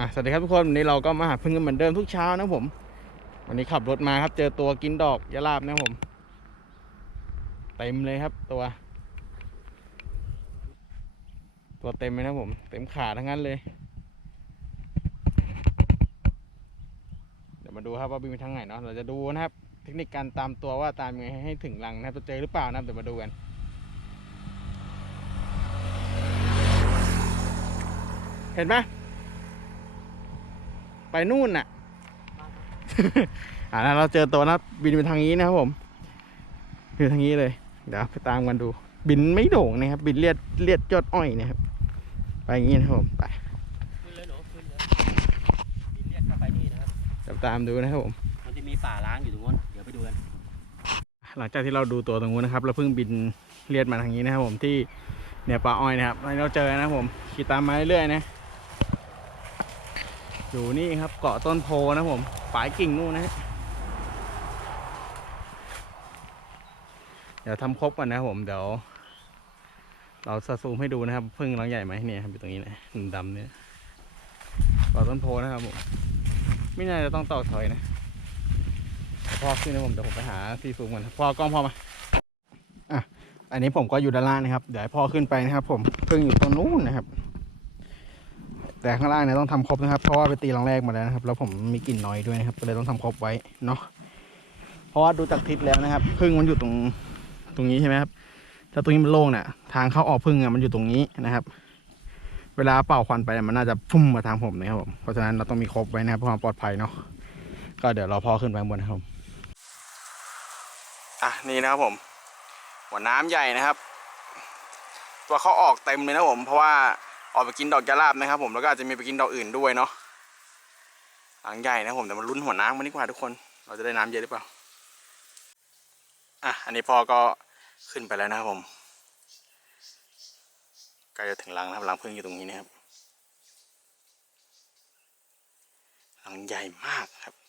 อะสวัสดีครับทุกคนวันนี้เราก็มาหาพึ่งกันเหมือนเดิมทุกเช้านะผม วันนี้ขับรถมาครับ เจอตัวกินดอกยาลาบนะผมเต็มเลยครับตัว ตัวเต็มเลยนะผม เต็มขาทั้งนั้นเลย เดี๋ยวมาดูครับว่าบินไปทางไหนเนาะเราจะดูนะครับ เทคนิคการตามตัวว่าตามยังไงให้ถึงรังนะครับจะเจอหรือเปล่านะครับเดี๋ยวมาดูกันเห็นไหม ไปนู่นน่ะ อ่าเราเจอตัวนะบินไปทางนี้นะครับผมบินทางนี้เลย เดี๋ยวไปตามกันดู บินไม่โด่งนะครับ บินเลียดเลียดยอดอ้อยนะครับ ไปอย่างนี้นะครับผมไปขึ้นเลยหนูขึ้นเลยบินเรียกเข้าไปนี่นะครับเดี๋ยวตามดูนะครับผมมันจะมีป่าล้างอยู่ตรงนู้นเดี๋ยวไปดูกันหลังจากที่เราดูตัวตรงนู้นนะครับเราเพิ่งบินเลียดมาทางนี้นะครับผมที่เนี่ยป่าอ้อยนะครับตอนนี้เราเจอนะครับผมขี่ตามมาเรื่อยๆนะ อยู่นี่ครับเกาะต้นโพนะผมปลายกิ่งนู่นนะฮะเดี๋ยวทำครบก่อนนะครับผมเดี๋ยว เราสซูมให้ดูนะครับพึ่งรังใหญ่ไหมเนี่ยครับอยู่ตรงนี้นะดำเนี่ยเกาะต้นโพนะครับผมไม่น่าจะต้องต่อถอยนะพ่อขึ้นนะผมเดี๋ยวผมไปหาที่สูงก่อนพ่อกล้องพ่อมาอะอันนี้ผมก็อยู่ด้านล่างนะครับเดี๋ยวให้พ่อขึ้นไปนะครับ ผมพิ่งอยู่ตรงนู้นนะครับ แต่ข้างล่างเนี่ยต้องทำครบนะครับ เพราะว่าไปตีรังแรกมาแล้วนะครับ แล้วผมมีกลิ่นน้อยด้วยนะครับก็เลยต้องทำครบไว้เนาะเพราะว่าดูจากทิศแล้วนะครับพึ่งมันอยู่ตรงตรงนี้ใช่ไหมครับถ้าตรงนี้มันโล่งเนี่ยทางเข้าออกพึ่งอะมันอยู่ตรงนี้นะครับ เวลาเป่าควันไปมันน่าจะพุ่มมาทางผมนะครับผมเพราะฉะนั้นเราต้องมีครบไว้นะครับเพื่อความปลอดภัยเนาะก็เดี๋ยวเราพ่อขึ้นไปบนนะครับผมอะนี่นะครับผมหัวน้ำใหญ่นะครับ ตัวเขาออกเต็มเลยนะผมเพราะว่า ออกไปกินดอกยาลาบนะครับ ผมแล้วก็อาจจะมีไปกินดอกอื่นด้วยเนาะหลังใหญ่นะผมแต่มาลุ้นหัวน้ำมันดีกว่าทุกคน เราจะได้น้ำเยอะหรือเปล่าอะอันนี้พ่อก็ขึ้นไปแล้วนะครับผมใกล้จะถึงรังนะครับรังพึ่งอยู่ตรงนี้นะครับรังใหญ่มากครับ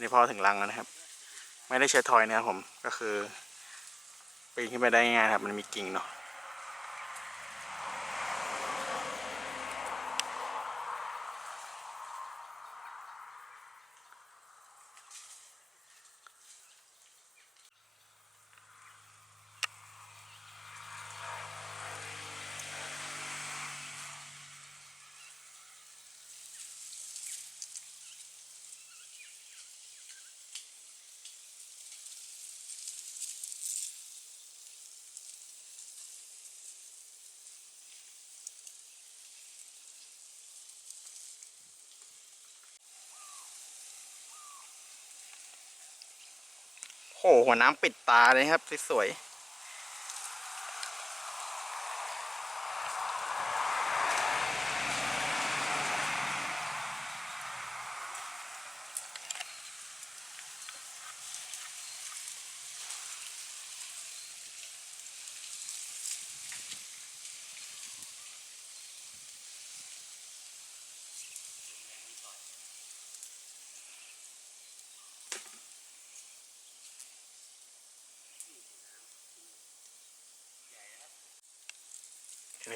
นี่พอถึงรังแล้วนะครับ ไม่ได้ใช้ทอยนะครับผมก็คือปีนขึ้นไปได้ง่ายครับ มันมีกิ่งเนาะ โหหัวน้ำปิดตาเลยครับสวยๆ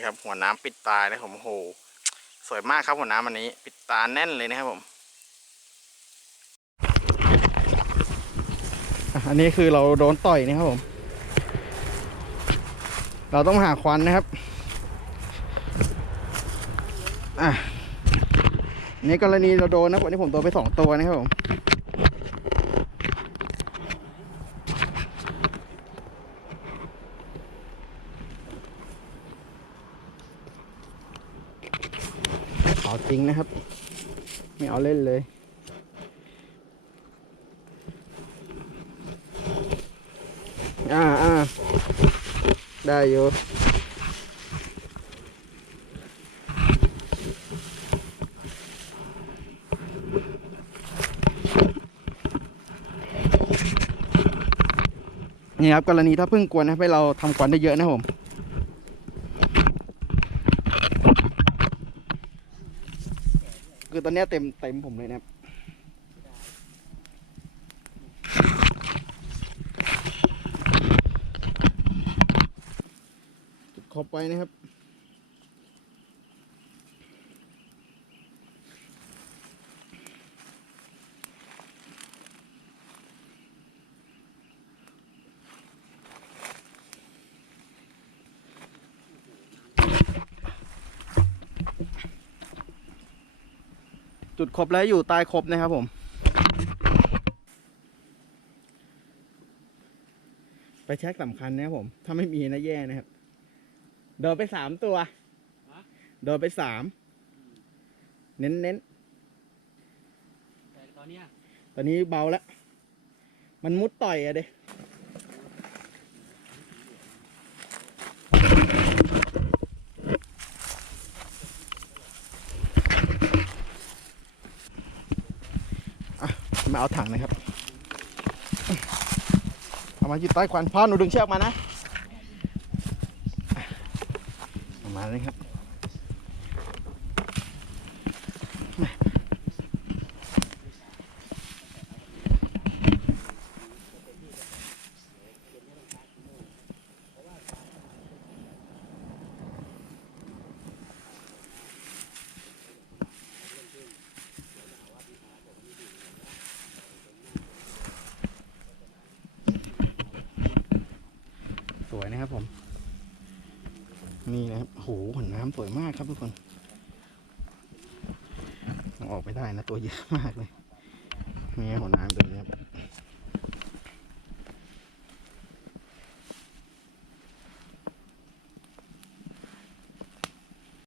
ครับ หัวน้ำปิดตาเลยผมโอ้โห สวยมากครับหัวน้ำอันนี้ ปิดตาแน่นเลยนะครับผม อันนี้คือเราโดนต่อยนะครับผม เราต้องหาควันนะครับอะในกรณีเราโดนนะวันนี้ผมโดนไปสองตัวนะครับผม เอาจริงนะครับ ไม่เอาเล่นเลยอ่าอ่าได้อยู่นี่ครับกรณีถ้าพึ่งกวนนะให้เราทำควันได้เยอะนะผม ตอนนี้เต็มเต็มผมเลยนะครับจุดขอบไปนะครับ จุดครบแล้วอยู่ใต้ครบนะครับผม ไปเช็คสำคัญนะครับผม ถ้าไม่มีนะแย่นะครับโดนไปสามตัวโดนไปสาม เน้นเน้นแต่ตอนเนี้ยๆตอนนี้เบาแล้ว มันมุดต่อยอะเด้อะ มาเอาถังนะครับ เอามาจิดใต้ควันพ่อหนูดึงเชือกมานะเอามาเลยครับ วยนะครับผม นี่นะครับโหหัวน้ำสวยมากครับทุกคนเอาออกไปได้นะตัวเยอะมากเลยนี่หัวน้ำตัวนี้ครับ